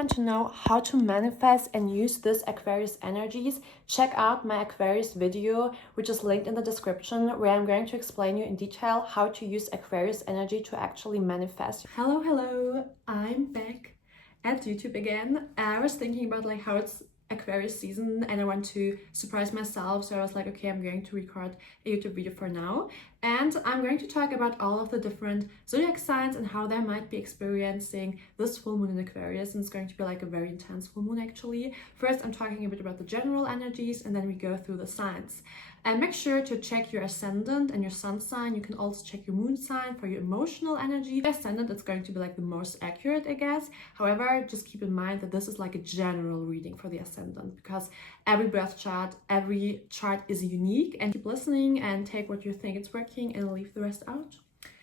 Want to know how to manifest and use this Aquarius energies, check out my Aquarius video, which is linked in the description, where I'm going to explain you in detail how to use Aquarius energy to actually manifest. Hello, I'm back at YouTube again. I was thinking about how it's Aquarius season and I want to surprise myself, so I was like, okay, I'm going to record a YouTube video for now, and I'm going to talk about all of the different zodiac signs and how they might be experiencing this full moon in Aquarius. And it's going to be like a very intense full moon actually. First, I'm talking a bit about the general energies, and then we go through the signs. And make sure to check your ascendant and your sun sign. You can also check your moon sign for your emotional energy. The ascendant is going to be like the most accurate, I guess. However, just keep in mind that this is like a general reading for the ascendant, because every birth chart, every chart is unique. And keep listening and take what you think it's working and leave the rest out.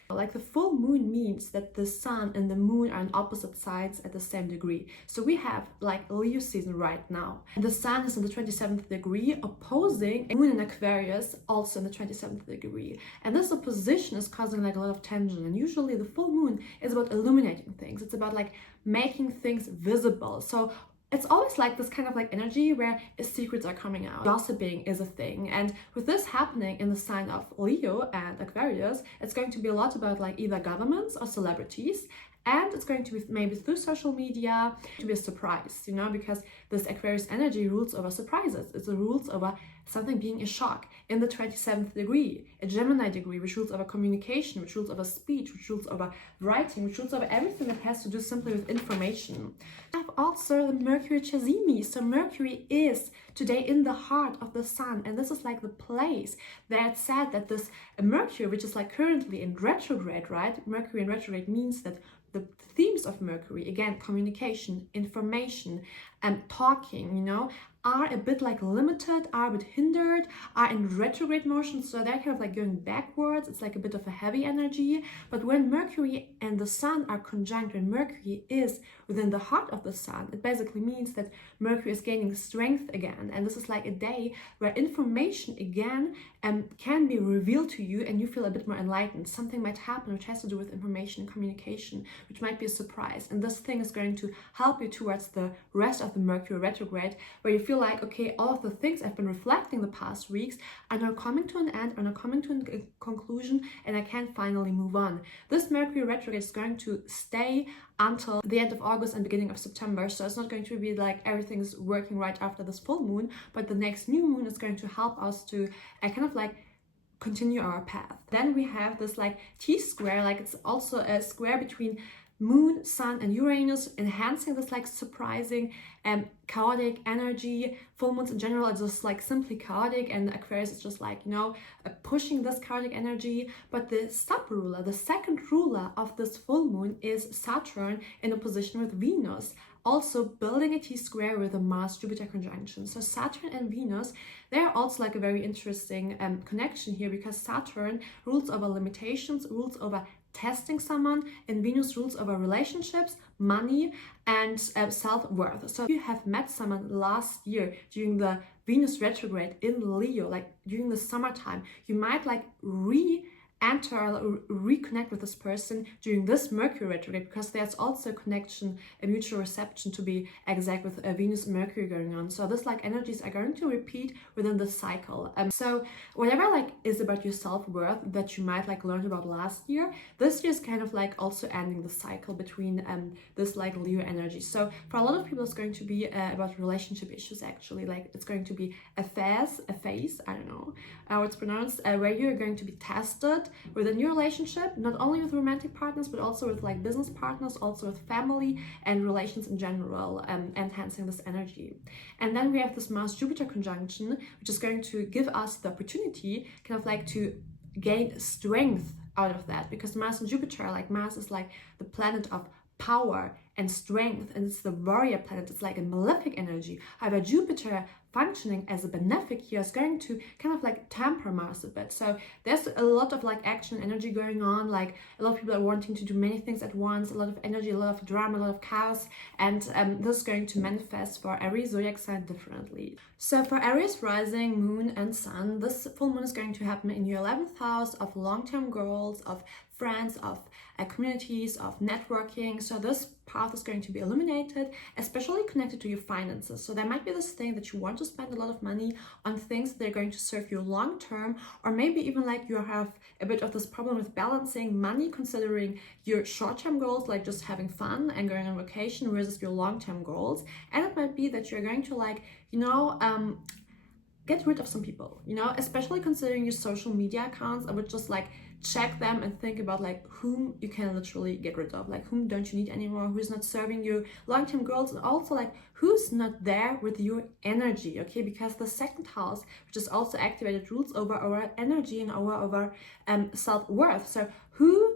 Like the full moon means that the sun and the moon are on opposite sides at the same degree. So we have like Leo season right now. And the sun is in the 27th degree, opposing moon in Aquarius, also in the 27th degree. And this opposition is causing like a lot of tension. And usually the full moon is about illuminating things. It's about like making things visible. So it's always like this kind of like energy where secrets are coming out. Gossiping is a thing. And with this happening in the sign of Leo and Aquarius, it's going to be a lot about like either governments or celebrities. And it's going to be maybe through social media to be a surprise, you know, because this Aquarius energy rules over surprises. It rules over something being a shock. In the 27th degree, a Gemini degree, which rules over communication, which rules over speech, which rules over writing, which rules over everything that has to do simply with information. I have also the Mercury Chazimi. So Mercury is today in the heart of the sun, and this is like the place that it's said that this Mercury, which is like currently in retrograde, right? Mercury in retrograde means that the themes of Mercury, again, communication, information, and talking, you know, are a bit like limited, are a bit hindered, are in retrograde motion, so they're kind of like going backwards. It's like a bit of a heavy energy. But when Mercury and the sun are conjunct, when Mercury is within the heart of the sun, it basically means that Mercury is gaining strength again. And this is like a day where information again can be revealed to you and you feel a bit more enlightened. Something might happen which has to do with information and communication, which might be a surprise. And this thing is going to help you towards the rest of the Mercury retrograde, where you feel like, okay, all of the things I've been reflecting the past weeks are now coming to an end, are now coming to a conclusion, and I can finally move on. This Mercury retrograde is going to stay until the end of August and beginning of September. So it's not going to be like everything's working right after this full moon, but the next new moon is going to help us to kind of like continue our path. Then we have this like T-square, like it's also a square between Moon, Sun, and Uranus, enhancing this like surprising and chaotic energy. Full moons in general are just like simply chaotic, and Aquarius is just like, you know, pushing this chaotic energy. But the sub-ruler, the second ruler of this full moon, is Saturn in opposition with Venus, also building a T-square with a Mars-Jupiter conjunction. So Saturn and Venus, they're also like a very interesting connection here, because Saturn rules over limitations, rules over testing someone, and Venus rules over relationships, money, and self-worth. So if you have met someone last year during the Venus retrograde in Leo, like during the summertime, you might like re-enter or reconnect with this person during this Mercury retrograde, because there's also a connection, a mutual reception to be exact, with Venus Mercury going on. So this like energies are going to repeat within the cycle. So whatever like is about your self-worth that you might like learned about last year, this year is kind of like also ending the cycle between this like Leo energy. So for a lot of people it's going to be about relationship issues actually. Like it's going to be a phase, I don't know how it's pronounced, where you're going to be tested within your relationship, not only with romantic partners, but also with like business partners, also with family and relations in general, enhancing this energy. And then we have this Mars-Jupiter conjunction, which is going to give us the opportunity kind of like to gain strength out of that, because Mars and Jupiter, like Mars is like the planet of power and strength, and it's the warrior planet. It's like a malefic energy. However, Jupiter functioning as a benefic here is going to kind of like temper Mars a bit. So there's a lot of like action energy going on, like a lot of people are wanting to do many things at once, a lot of energy, a lot of drama, a lot of chaos, and this is going to manifest for every zodiac sign differently. So for Aries rising, moon and sun, this full moon is going to happen in your 11th house of long-term goals, of friends, of communities, of networking. So this path is going to be illuminated, especially connected to your finances. So there might be this thing that you want to spend a lot of money on things that are going to serve you long term, or maybe even like you have a bit of this problem with balancing money, considering your short-term goals, like just having fun and going on vacation, versus your long-term goals. And it might be that you're going to like, get rid of some people, especially considering your social media accounts. I would just like check them and think about like whom you can literally get rid of, like whom don't you need anymore, who's not serving you long-term goals, and also like who's not there with your energy, okay? Because the second house, which is also activated, rules over our energy and over self-worth. So who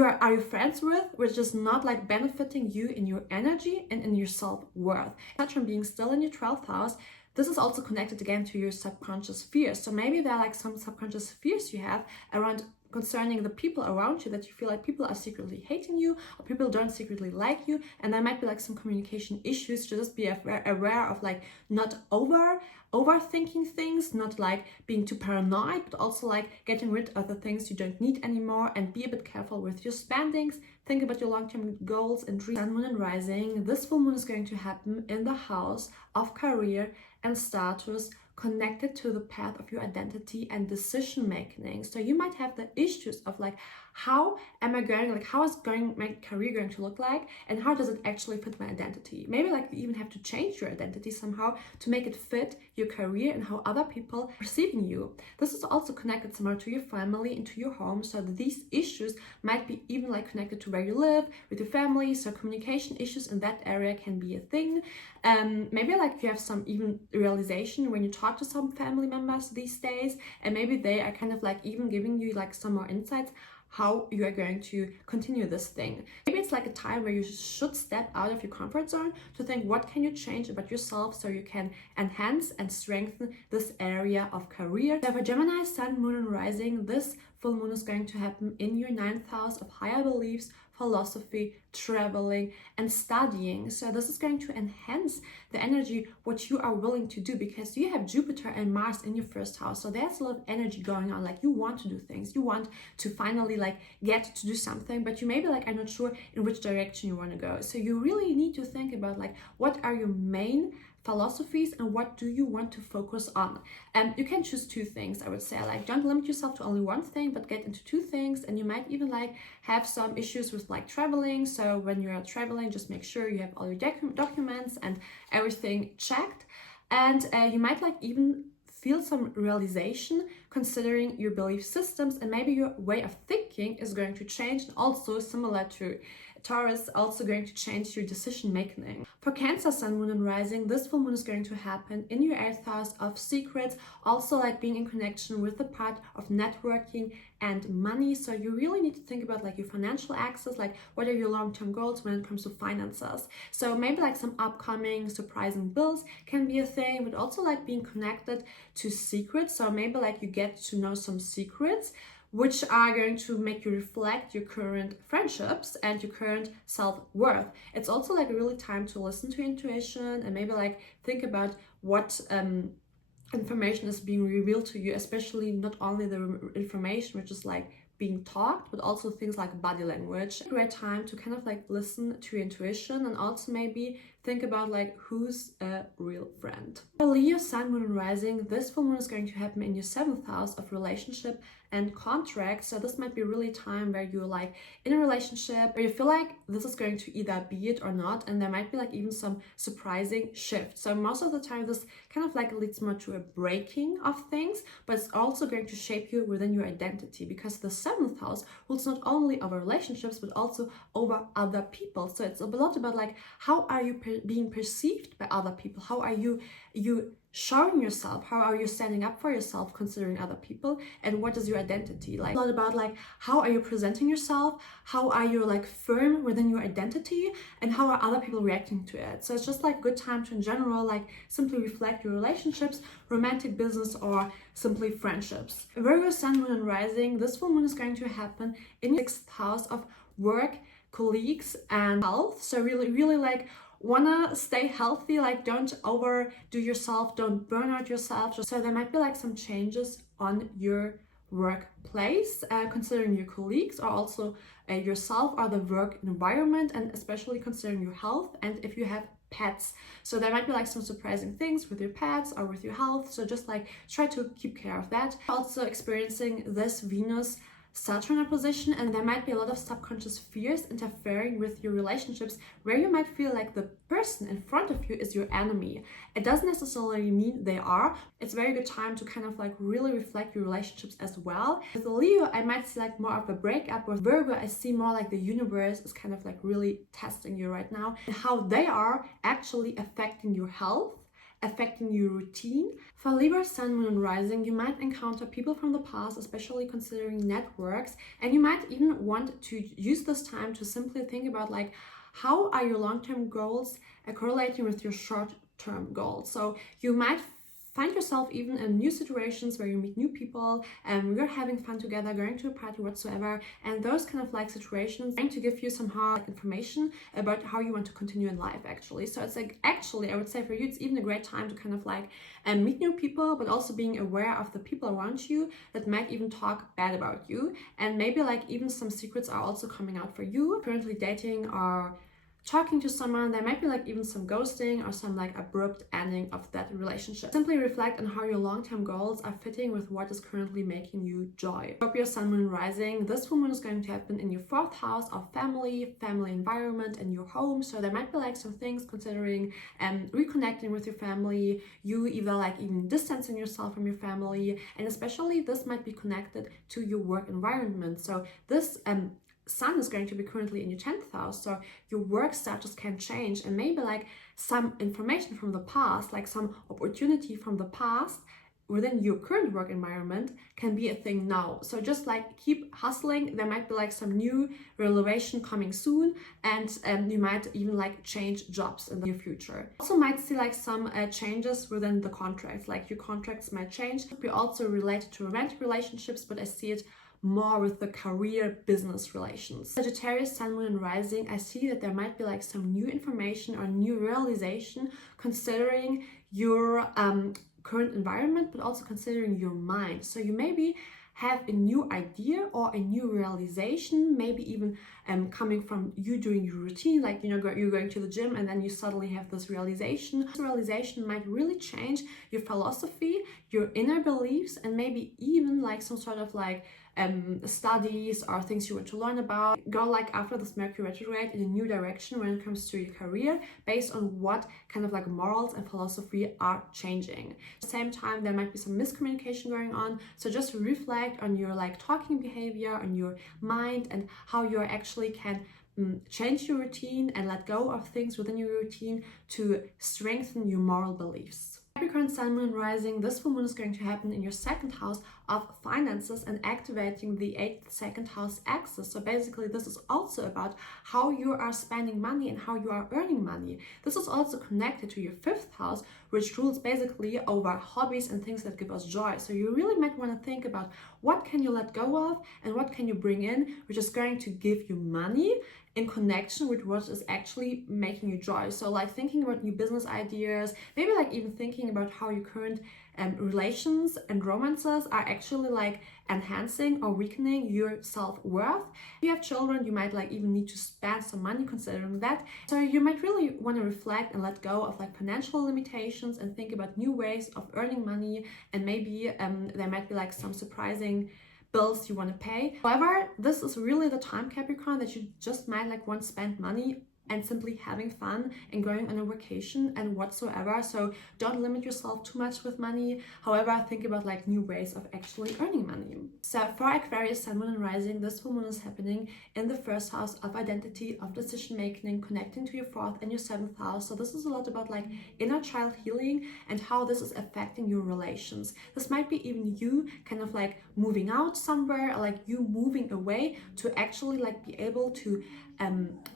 are you friends with, which is not like benefiting you in your energy and in your self-worth. Saturn being still in your 12th house, this is also connected again to your subconscious fears. So maybe there are like some subconscious fears you have around concerning the people around you, that you feel like people are secretly hating you or people don't secretly like you, and there might be like some communication issues. To just be aware of like not overthinking things, not like being too paranoid, but also like getting rid of the things you don't need anymore, and be a bit careful with your spendings. Think about your long-term goals and dreams. Sun, moon and rising, this full moon is going to happen in the house of career and status, connected to the path of your identity and decision making. So you might have the issues of like, how am I going, like how is my career going to look like, and how does it actually fit my identity? Maybe like you even have to change your identity somehow to make it fit your career and how other people are perceiving you. This is also connected somehow to your family and to your home. So these issues might be even like connected to where you live with your family. So communication issues in that area can be a thing. Maybe like you have some even realization when you talk to some family members these days, and maybe they are kind of like even giving you like some more insights how you are going to continue this thing. Maybe it's like a time where you should step out of your comfort zone to think what can you change about yourself so you can enhance and strengthen this area of career. So for Gemini, Sun, Moon and Rising, this full moon is going to happen in your 9th house of higher beliefs, philosophy, traveling and studying. So this is going to enhance the energy, what you are willing to do, because you have Jupiter and Mars in your 1st house. So there's a lot of energy going on, like you want to do things, you want to finally like get to do something, but you maybe like are not sure in which direction you want to go. So you really need to think about like what are your main philosophies and what do you want to focus on. You can choose 2 things, I would say. Like don't limit yourself to only one thing, but get into 2 things. And you might even like have some issues with like traveling. So when you are traveling, just make sure you have all your documents and everything checked. And you might like even feel some realization considering your belief systems, and maybe your way of thinking is going to change, and also similar to Taurus, also going to change your decision making. For Cancer, Sun, Moon and Rising, this full moon is going to happen in your 8th house of secrets, also like being in connection with the part of networking and money. So you really need to think about like your financial access, like what are your long-term goals when it comes to finances. So maybe like some upcoming surprising bills can be a thing, but also like being connected to secrets. So maybe like you get to know some secrets which are going to make you reflect your current friendships and your current self-worth. It's also like a really time to listen to intuition and maybe like think about what information is being revealed to you, especially not only the information which is like being talked, but also things like body language. A great time to kind of like listen to your intuition and also maybe think about like who's a real friend. For Leo, Sun, Moon and Rising, this full moon is going to happen in your 7th house of relationship and contract. So this might be really time where you're like in a relationship where you feel like this is going to either be it or not, and there might be like even some surprising shift. So most of the time this kind of like leads more to a breaking of things, but it's also going to shape you within your identity, because the 7th house rules not only over relationships but also over other people. So it's a lot about like how are you being perceived by other people? How are you showing yourself? How are you standing up for yourself considering other people? And what is your identity? Like, a lot about like, how are you presenting yourself? How are you like firm within your identity? And how are other people reacting to it? So it's just like good time to in general like simply reflect your relationships, romantic, business, or simply friendships. Virgo, Sun, Moon, and Rising. This full moon is going to happen in your 6th house of work, colleagues, and health. So really like wanna stay healthy, like don't overdo yourself, don't burn out yourself. So there might be like some changes on your workplace, considering your colleagues, or also yourself, or the work environment, and especially considering your health, and if you have pets. So there might be like some surprising things with your pets or with your health, so just like try to keep care of that. Also experiencing this Venus Saturn opposition, and there might be a lot of subconscious fears interfering with your relationships, where you might feel like the person in front of you is your enemy. It doesn't necessarily mean they are. It's a very good time to kind of like really reflect your relationships as well. With Leo, I might see like more of a breakup. With Virgo, I see more like the universe is kind of like really testing you right now, and how they are actually affecting your health, affecting your routine. For Libra, Sun, Moon, and Rising, you might encounter people from the past, especially considering networks, and you might even want to use this time to simply think about like, how are your long-term goals correlating with your short-term goals? So you might find yourself even in new situations where you meet new people and you're having fun together, going to a party whatsoever, and those kind of like situations going to give you some hard information about how you want to continue in life actually. So it's like, actually I would say for you it's even a great time to kind of like meet new people, but also being aware of the people around you that might even talk bad about you, and maybe like even some secrets are also coming out for you. Currently dating or talking to someone, there might be like even some ghosting or some like abrupt ending of that relationship. Simply reflect on how your long-term goals are fitting with what is currently making you joy. Scorpio, Sun, Moon, Rising. This full moon is going to happen in your 4th house of family environment, and your home. So there might be like some things considering reconnecting with your family, you either like even distancing yourself from your family, and especially this might be connected to your work environment. So this Sun is going to be currently in your 10th house, so your work status can change, and maybe like some information from the past, like some opportunity from the past within your current work environment can be a thing now. So just like keep hustling. There might be like some new revelation coming soon, and you might even like change jobs in the near future. Also might see like some changes within the contracts, like your contracts might change. It could be also related to romantic relationships, but I see it more with the career business relations. Sagittarius, Sun, Moon, and Rising, I see that there might be like some new information or new realization considering your current environment, but also considering your mind. So you maybe have a new idea or a new realization, maybe even coming from you doing your routine, like, you know, you're going to the gym and then you suddenly have this realization. This realization might really change your philosophy, your inner beliefs, and maybe even like some sort of like studies or things you want to learn about. Go like after this Mercury retrograde in a new direction when it comes to your career, based on what kind of like morals and philosophy are changing. At the same time, there might be some miscommunication going on, so just reflect on your like talking behavior, on your mind, and how you actually can change your routine and let go of things within your routine to strengthen your moral beliefs. Capricorn, Sun, Moon, Rising. This full moon is going to happen in your 2nd house of finances and activating the 8th second house axis. So basically this is also about how you are spending money and how you are earning money. This is also connected to your 5th house, which rules basically over hobbies and things that give us joy. So you really might want to think about what can you let go of and what can you bring in, which is going to give you money in connection with what is actually making you joy. So like thinking about new business ideas, maybe like even thinking about how your current relations and romances are actually like enhancing or weakening your self-worth. If you have children, you might like even need to spend some money considering that. So you might really want to reflect and let go of like financial limitations and think about new ways of earning money, and maybe there might be like some surprising bills you want to pay. However, this is really the time, Capricorn, that you just might like want to spend money and simply having fun and going on a vacation and whatsoever. So don't limit yourself too much with money. However, think about like new ways of actually earning money. So for Aquarius Sun, Moon and Rising, this full moon is happening in the first house of identity, of decision making, connecting to your fourth and your seventh house. So this is a lot about like inner child healing and how this is affecting your relations. This might be even you kind of like moving out somewhere, or like you moving away to actually like be able to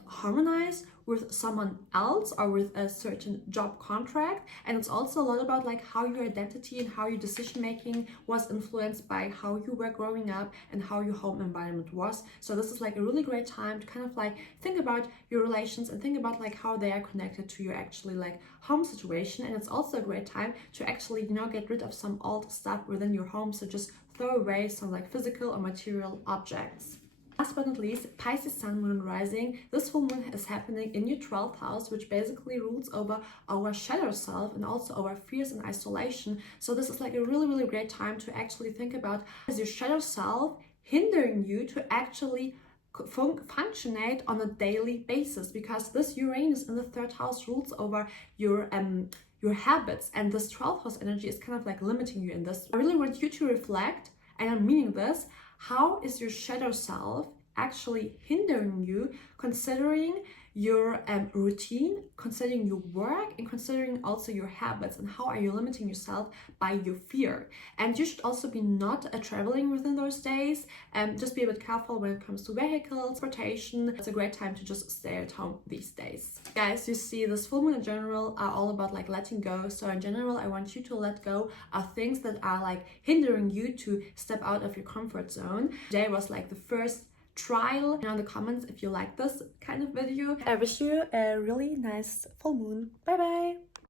harmonize with someone else or with a certain job contract. And it's also a lot about like how your identity and how your decision making was influenced by how you were growing up and how your home environment was. So this is like a really great time to kind of like think about your relations and think about like how they are connected to your actually like home situation. And it's also a great time to actually, you know, get rid of some old stuff within your home. So just throw away some like physical or material objects. Last but not least, Pisces Sun, Moon and Rising. This full moon is happening in your 12th house, which basically rules over our shadow self and also our fears and isolation. So this is like a really great time to actually think about, is your shadow self hindering you to actually functionate on a daily basis? Because this Uranus in the 3rd house rules over your habits, and this 12th house energy is kind of like limiting you in this. I really want you to reflect, and I'm meaning this, how is your shadow self actually hindering you, considering your routine, considering your work, and considering also your habits, and how are you limiting yourself by your fear? And you should also be not traveling within those days, and just be a bit careful when it comes to vehicles, transportation. It's a great time to just stay at home these days. Guys, you see, this full moon in general are all about like letting go. So in general, I want you to let go of things that are like hindering you to step out of your comfort zone. Today was like the first trial. In the comments if you like this kind of video. I wish you a really nice full moon. Bye bye.